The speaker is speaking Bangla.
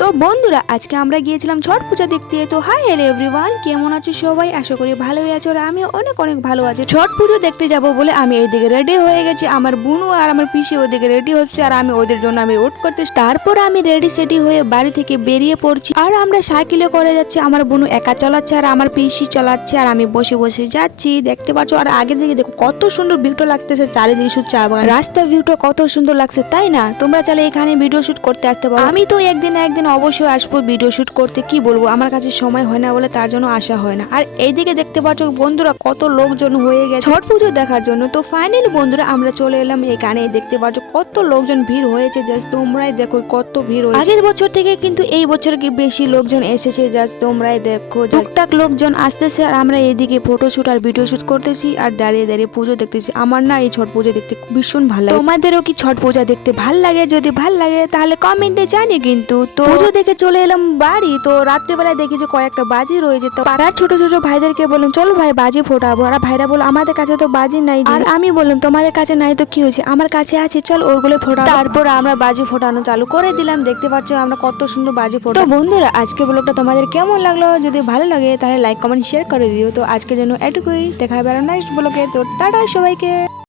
তো বন্ধুরা আজকে আমরা গিয়েছিলাম ছট পূজা দেখতে। তো হাই হ্যালো এভরিওয়ান, কেমন আছো সবাই? আশা করি ভালোই আছো আর আমি অনেক অনেক ভালো আছি। ছট পুজো দেখতে যাব বলে আমি এইদিকে রেডি হয়ে গেছি, আমার বোনও আর আমার পিসি ওদিকে রেডি হচ্ছে আর আমি ওদের জন্য আমি ওয়েট করতেছি। তারপর আমি রেডি সেটি হয়ে বাড়ি থেকে বেরিয়ে পড়ছি আর আমরা সাইকেলে করে যাচ্ছি। আমার বোনও একা চালাচ্ছে আর আমার পিসি চালাচ্ছে আর আমি বসে বসে যাচ্ছি, দেখতে পাচ্ছ। আর আগের দিকে দেখো কত সুন্দর ভিউটা লাগতেছে, চারিদিকে শুধু চা বাগান, রাস্তার ভিউটা কত সুন্দর লাগছে, তাই না? তোমরা চাইলে এখানে ভিডিও শুট করতে আসতে পারো। আমি তো একদিন অবশ্যই আসবো ভিডিও শুট করতে। কি বলবো, আমার কাছে সময় হয় না বলে তার জন্য আসা হয় না। আর এইদিকে দেখতে পাচ্ছ বন্ধুরা কত লোকজন হয়ে গেছে ছট পুজো দেখার জন্য। তো ফাইনালি বন্ধুরা আমরা চলে এলাম এখানে। দেখতে পাচ্ছ কত লোকজন ভিড় হয়েছে, জাস্ট তোমরাই দেখো কত ভিড় হয়েছে। আগের বছর থেকে কিন্তু এই বছর কি বেশি লোকজন এসেছে, জাস্ট তোমরাই দেখো টুকটাক লোকজন আসতেছে আর আমরা এইদিকে ফটো শুট আর ভিডিও শুট করতেছি আর দাঁড়িয়ে দাঁড়িয়ে পুজো দেখতেছি। আমার না এই ছট পুজো দেখতে ভীষণ ভালো লাগে। তোমাদেরও কি ছট পূজা দেখতে ভাল লাগে? যদি ভাল লাগে তাহলে কমেন্টে জানি। কিন্তু তো পুজো দেখে চলে এলাম বাড়ি। তো রাত্রিবেলায় দেখি যে কয়েকটা বাজি রয়েছে। তো পাড়ার ছোট ছোট ভাইদেরকে বললাম চলো ভাই বাজি ফোটাবো। আর ভাইরা বললো আমাদের কাছে তো বাজি নাই। আর আমি বললাম তোমাদের কাছে নাই তো কি হয়েছে, আমার কাছে আছে, চল ওইগুলো ফোটাবো। তারপর আমরা বাজি ফোটানো চালু করে দিলাম। দেখতে পাচ্ছ আমরা কত সুন্দর বাজি ফোটাবো। তো বন্ধুরা আজকে ব্লগটা তোমাদের কেমন লাগলো? যদি ভালো লাগে তাহলে লাইক কমেন্ট শেয়ার করে দিও। তো আজকের জন্য এটুকুই, দেখা হবে নেক্সট ব্লগে। তো টাটা সবাইকে।